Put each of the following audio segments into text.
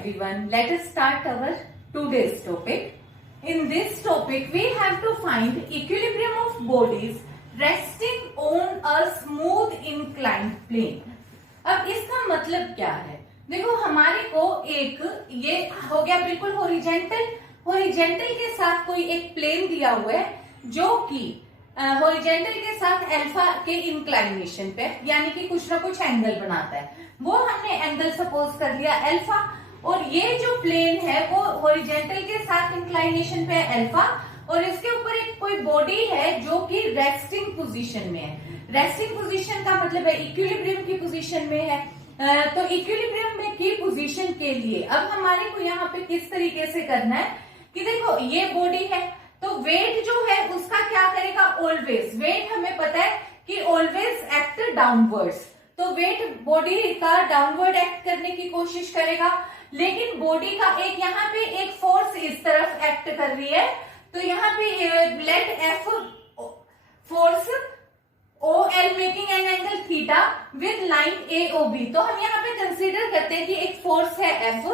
everyone, let us start our today's topic. In this topic, we have to find equilibrium of bodies resting on a smooth inclined plane. अब इसका मतलब क्या है? देखो हमारे को एक ये हो गया बिल्कुल हॉरिजेंटल के साथ कोई एक प्लेन दिया हुआ है जो कि हॉरिजेंटल के साथ अल्फा के इंक्लाइनेशन पे यानी कि कुछ ना कुछ एंगल बनाता है। वो हमने एंगल सपोज कर लिया अल्फा, और ये जो प्लेन है वो हॉरिजेंटल के साथ इंक्लाइनेशन पे अल्फा, और इसके ऊपर एक कोई बॉडी है जो कि रेस्टिंग पोजीशन में है। रेस्टिंग पोजीशन का मतलब है इक्विलिब्रियम की पोजीशन में है। तो इक्विलिब्रियम में की पोजीशन के लिए अब हमारे को यहाँ पे किस तरीके से करना है कि देखो ये बॉडी है तो वेट जो है उसका क्या करेगा, ऑलवेज वेट हमें पता है कि ऑलवेज एक्ट डाउनवर्ड्स, तो वेट बॉडी का डाउनवर्ड एक्ट करने की कोशिश करेगा। लेकिन बॉडी का एक यहाँ पे एक फोर्स इस तरफ एक्ट कर रही है, तो यहाँ पे let F force O L making an angle theta with line A O B. तो हम यहाँ पे कंसीडर करते हैं कि एक फोर्स है एफ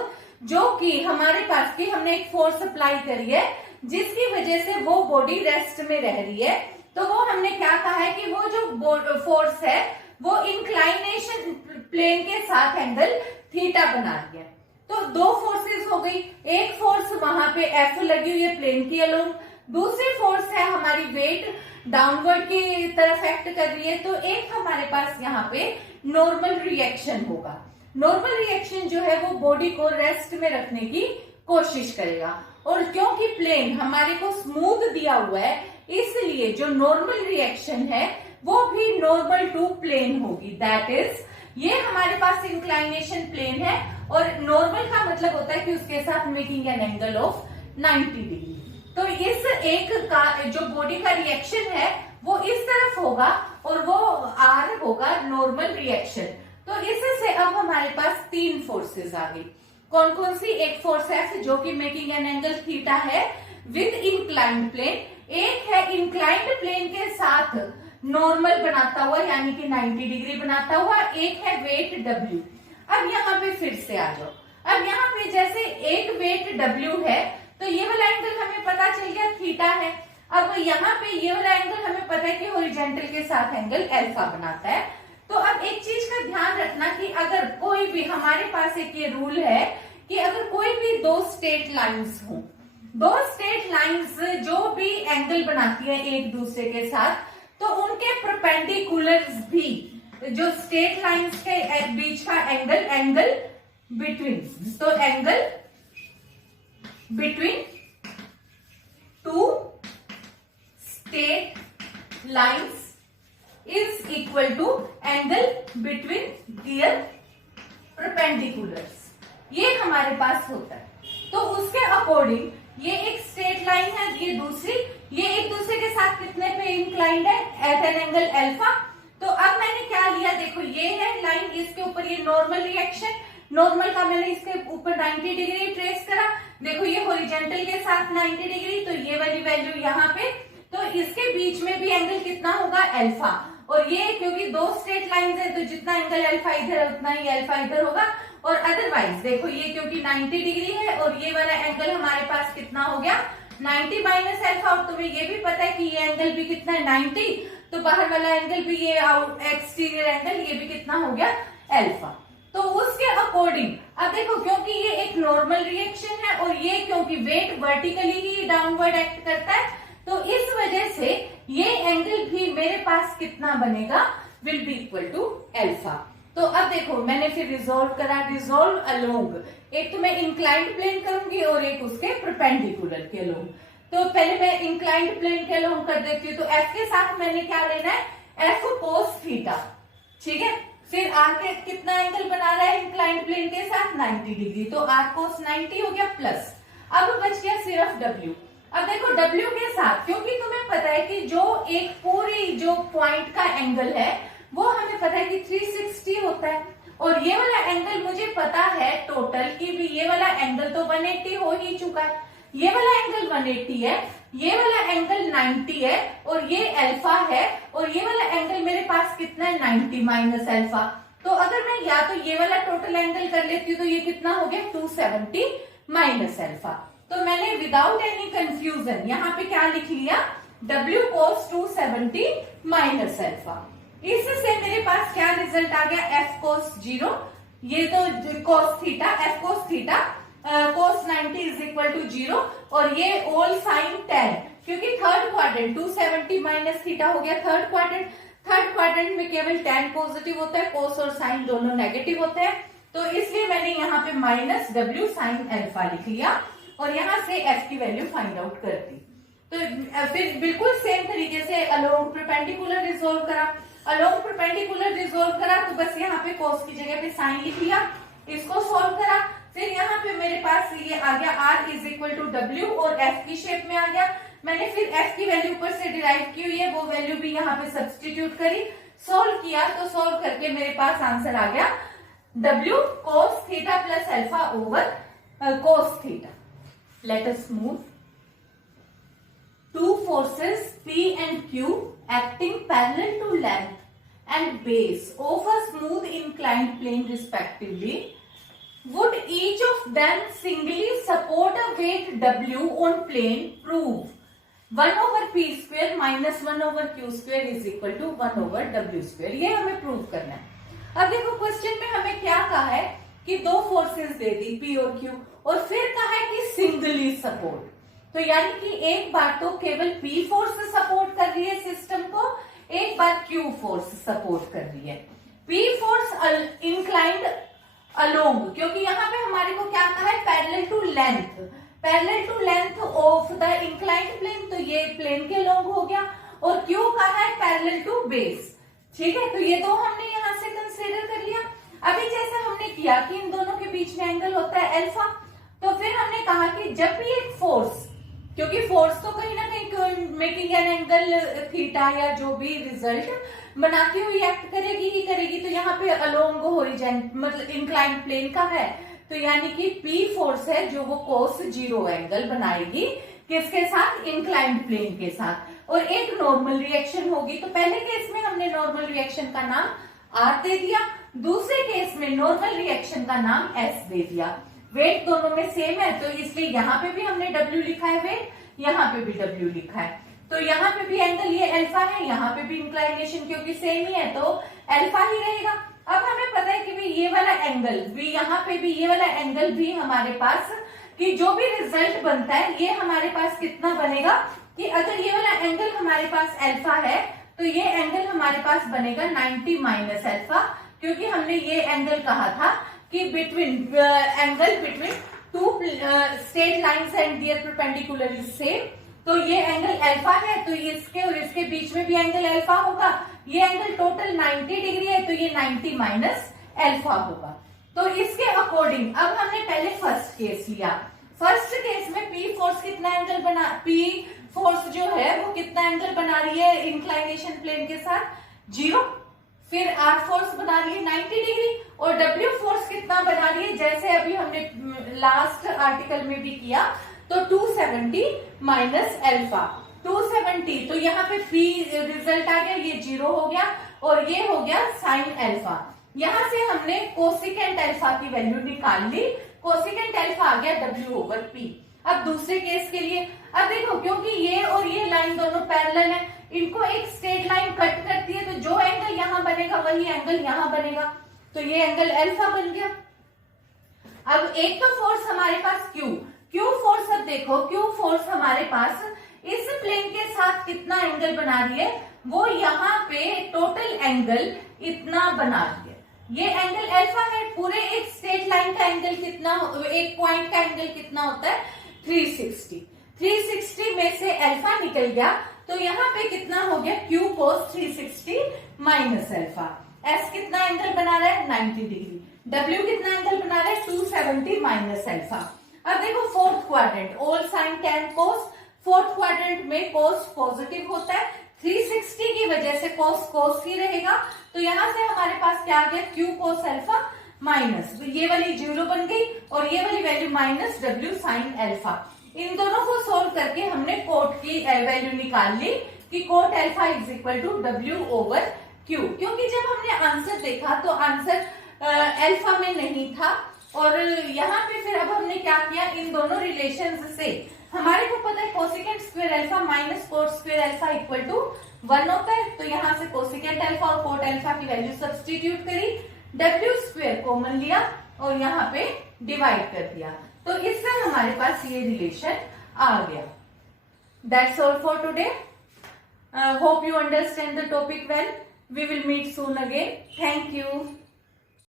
जो कि हमारे पास की हमने एक फोर्स अप्लाई करी है जिसकी वजह से वो बॉडी रेस्ट में रह रही है। तो वो हमने क्या कहा है कि वो जो फोर्स है वो इंक्लाइनेशन प्लेन के साथ एंगल थीटा बना रही है। तो दो फोर्सेस हो गई, एक फोर्स वहां पे एफ लगी हुई है प्लेन की अलोंग, दूसरी फोर्स है हमारी वेट डाउनवर्ड की तरफ एक्ट कर रही है। तो एक हमारे पास यहाँ पे नॉर्मल रिएक्शन होगा। नॉर्मल रिएक्शन जो है वो बॉडी को रेस्ट में रखने की कोशिश करेगा, और क्योंकि प्लेन हमारे को स्मूथ दिया हुआ है इसलिए जो नॉर्मल रिएक्शन है वो भी नॉर्मल टू प्लेन होगी। दैट इज ये हमारे पास इंक्लाइनेशन प्लेन है और नॉर्मल का मतलब होता है कि उसके साथ making an angle of 90 degree. तो इस एक का जो बॉडी का रिएक्शन है वो इस तरफ होगा और वो आर होगा नॉर्मल रिएक्शन। तो इससे अब हमारे पास तीन फोर्सेस आ गई। कौन कौन सी? एक फोर्स है जो कि मेकिंग एन एंगल थीटा है विद इंक्लाइंड प्लेन, एक है इंक्लाइंड प्लेन के साथ नॉर्मल बनाता हुआ यानी कि 90 डिग्री बनाता हुआ, एक है वेट W। अब यहाँ पे फिर से आ जाओ। अब यहाँ पे जैसे एक वेट W है तो ये वाला एंगल हमें पता चल गया थीटा है। अब यहाँ पे ये वाला एंगल हमें पता है कि हॉरिजॉन्टल के साथ एंगल अल्फा बनाता है। तो अब एक चीज का ध्यान रखना कि अगर कोई भी हमारे पास एक ये रूल है कि अगर कोई भी दो स्ट्रेट लाइंस हो, दो स्ट्रेट लाइंस जो भी एंगल बनाती है एक दूसरे के साथ, तो उनके परपेंडिकुलर्स भी जो स्ट्रेट लाइंस के बीच का एंगल बिटवीन, तो angle between two straight lines is equal to angle between their perpendiculars। ये हमारे पास होता है। तो उसके अकॉर्डिंग ये एक स्ट्रेट लाइन है, ये दूसरी, ये एक दूसरे के साथ कितने पे इंक्लाइंड है, एट एन एंगल अल्फा। तो अब मैंने क्या लिया, देखो ये है लाइन, इसके ऊपर ये नॉर्मल रिएक्शन, नॉर्मल का मैंने इसके ऊपर 90 डिग्री ट्रेस करा। देखो ये हॉरिजॉन्टल के साथ 90 डिग्री, तो ये वाली वैल्यू यहाँ पे, तो इसके बीच में भी एंगल कितना होगा, अल्फा। और ये क्योंकि दो स्ट्रेट लाइंस है तो जितना एंगल अल्फा इधर है उतना ही अल्फा इधर होगा। और अदरवाइज देखो ये क्योंकि 90 डिग्री है और ये वाला एंगल हमारे पास कितना हो गया 90 माइनस अल्फा, और तुम्हें ये भी पता है कि ये एंगल भी कितना है 90, तो बाहर वाला एंगल भी ये एक्सटीरियर एंगल ये भी कितना हो गया अल्फा। तो उसके अकॉर्डिंग अब देखो क्योंकि ये एक नॉर्मल रिएक्शन है और ये क्योंकि वेट वर्टिकली ही डाउनवर्ड एक्ट करता है, तो इस वजह से ये एंगल भी मेरे पास कितना बनेगा, will be equal to alpha. तो अब देखो मैंने फिर रिजोल्व करा, रिजोल्व अलोंग, एक तो मैं इंक्लाइंड प्लेन करूंगी और एक उसके परपेंडिकुलर के अलोंग। तो पहले मैं इंक्लाइंड प्लेन के अलोंग कर देती हूँ। तो एफ के साथ मैंने क्या लेना है, एफ कोस थीटा, ठीक है। फिर आर के कितना एंगल बना रहा है इंक्लाइंड प्लेन के साथ 90 डिग्री, तो आर कोस 90 हो गया प्लस। अब बच गया सिर्फ डब्ल्यू। अब देखो W के साथ क्योंकि तुम्हें पता है कि जो एक पूरी जो पॉइंट का एंगल है वो हमें पता है कि 360 होता है, और ये वाला एंगल मुझे पता है टोटल कि भी ये वाला एंगल तो 180 हो ही चुका है, ये वाला एंगल 180 है, ये वाला एंगल 90 है और ये अल्फा है, और ये वाला एंगल मेरे पास कितना है 90 माइनस अल्फा। तो अगर मैं या तो ये वाला टोटल एंगल कर लेती हूँ तो ये कितना हो गया 270 माइनस अल्फा। तो मैंने विदाउट एनी कंफ्यूजन यहाँ पे क्या लिख लिया W cos 270 माइनस अल्फा। इससे मेरे पास क्या रिजल्ट आ गया F cos 0, ये तो cos theta, F cos theta cos 90 is equal to 0 और ये ऑल साइन 10, क्योंकि थर्ड क्वाड्रेंट 270 माइनस थीटा हो गया थर्ड क्वाड्रेंट। थर्ड क्वाड्रेंट में केवल 10 पॉजिटिव होता है, कोस और साइन दोनों नेगेटिव होते हैं, तो इसलिए मैंने यहाँ पे माइनस W साइन अल्फा लिख लिया और यहाँ से F की वैल्यू फाइंड आउट कर दी। तो फिर बिल्कुल सेम तरीके से अलोंग परपेंडिकुलर रिजोल्व करा, अलोंग परपेंडिकुलर रिजोल्व करा तो बस यहाँ पे कोस की जगह पे साइन लिख लिया, इसको सॉल्व करा। फिर यहाँ पे मेरे पास ये आ गया R is equal to W और F की शेप में आ गया। मैंने फिर F की वैल्यू ऊपर से डिराइव की हुई है, वो वैल्यू भी यहाँ पे सब्स्टिट्यूट करी, सोल्व किया, तो सोल्व करके मेरे पास आंसर आ गया W cos theta plus alpha over cos theta. Let us move. Two forces P and Q acting parallel to length and base of a smooth inclined plane respectively, would each of them singly support a weight W on plane prove 1 over P square minus 1 over Q square is equal to 1 over W square। ये हमें prove करना है। अब देखो question में हमें क्या कहा है कि दो फोर्सेस दे दी P और Q और फिर कहा है कि सिंगली सपोर्ट, तो यानी कि एक बार तो केवल P फोर्स सपोर्ट कर रही है सिस्टम को, एक बार Q फोर्स सपोर्ट कर रही है। P फोर्स इंक्लाइंड अलोंग, क्योंकि यहाँ पे हमारे को क्या कहा है parallel to length, parallel to length of the inclined plane, तो ये प्लेन के अलोंग हो गया, और Q कहा है पैरेलल टू बेस। ठीक है, तो ये दो हमने यहाँ से कंसीडर कर लिया। अभी जैसे हमने किया कि इन दोनों के बीच में एंगल होता है अल्फा, तो फिर हमने कहा कि जब भी एक फोर्स, क्योंकि फोर्स तो कहीं ना कहीं मेकिंग एन एंगल थीटा या जो भी रिजल्ट बनाती हुई एक्ट करेगी ही करेगी, तो यहाँ पे अलोंग होरिजेंट मतलब इंक्लाइंड प्लेन का है, तो यानी कि P फोर्स है जो वो कोस 0 एंगल बनाएगी किसके साथ, इंक्लाइंड प्लेन के साथ, और एक नॉर्मल रिएक्शन होगी। तो पहले केस में हमने नॉर्मल रिएक्शन का नाम R दे दिया, दूसरे केस में नॉर्मल रिएक्शन का नाम S दे दिया। वेट दोनों में सेम है तो इसलिए यहाँ पे भी हमने W लिखा है वेट, यहाँ पे भी W लिखा है, तो यहाँ पे भी एंगल ये अल्फा है, यहाँ पे भी इंक्लाइनेशन क्योंकि सेम ही है तो अल्फा ही रहेगा। अब हमें पता है कि भी ये वाला एंगल भी, यहाँ पे भी ये वाला एंगल भी हमारे पास कि जो भी रिजल्ट बनता है ये हमारे पास कितना बनेगा कि अगर ये वाला एंगल हमारे पास अल्फा है तो ये एंगल हमारे पास बनेगा 90 माइनस अल्फा, क्योंकि हमने ये एंगल कहा था कि between angle between two straight lines and their perpendicular is same, तो ये एंगल अल्फा है तो इसके और इसके बीच में भी एंगल अल्फा होगा। ये एंगल टोटल 90 डिग्री है तो ये 90 माइनस अल्फा होगा। तो इसके अकॉर्डिंग अब हमने पहले फर्स्ट केस लिया, फर्स्ट केस में P फोर्स कितना एंगल बना, P फोर्स जो है वो कितना एंगल बना रही है इंक्लाइनेशन प्लेन के साथ 0, फिर R फोर्स बना रही है 90 डिग्री और W फोर्स कितना बना रही है, जैसे अभी हमने लास्ट आर्टिकल में भी किया तो 270 माइनस अल्फा 270, तो यहाँ पे P रिजल्ट आ गया, ये 0 हो गया और ये हो गया साइन अल्फा। यहाँ से हमने कोसिकेंट अल्फा की वैल्यू निकाल ली, कोसिकेंट अल्फा आ गया W ओवर P। अब दूसरे केस के लिए अब देखो, क्योंकि ये और ये लाइन दोनों पैरेलल है, इनको एक स्ट्रेट लाइन कट करती है तो जो एंगल यहाँ बनेगा वही एंगल यहाँ बनेगा, तो ये एंगल अल्फा बन गया। अब एक तो फोर्स हमारे पास Q फोर्स, अब देखो Q फोर्स हमारे पास इस प्लेन के साथ कितना एंगल बना रही है, वो यहाँ पे टोटल एंगल इतना बना रही है, ये एंगल अल्फा है। पूरे एक स्ट्रेट लाइन का एंगल कितना, एक पॉइंट का एंगल कितना होता है 360, 360 में से अल्फा निकल गया तो यहाँ पे कितना हो गया Q cos 360 minus alpha. S कितना एंगल बना रहा है 90 डिग्री, W कितना एंगल बना रहा है 270 माइनस अल्फा। अब देखो fourth quadrant all sine tan cos, fourth quadrant में कोस पॉजिटिव होता है, 360 की वजह से कोस कोस ही रहेगा, तो यहाँ से हमारे पास क्या आ गया Q cos अल्फा माइनस, ये वाली 0 बन गई और ये वाली value minus W sine alpha. इन दोनों को सोल्व करके हमने कोट की वैल्यू निकाल ली कि cot alpha is equal to W over क्यों? क्योंकि जब हमने आंसर देखा तो आंसर अल्फा में नहीं था, और यहाँ पे फिर अब हमने क्या किया, इन दोनों रिलेशन से हमारे को पता है cosecant square alpha minus cot square alpha equal to 1 होता है, तो यहाँ से कोसेकेंट अल्फा और कोट अल्फा की वैल्यू सब्स्टिट्यूट करी, डब्ल्यू स्क्वायर कॉमन लिया और यहाँ पे डिवाइड कर दिया, तो इससे हमारे पास ये रिलेशन आ गया। That's all for today. Hope you understand the topic well. We will meet soon again. Thank you.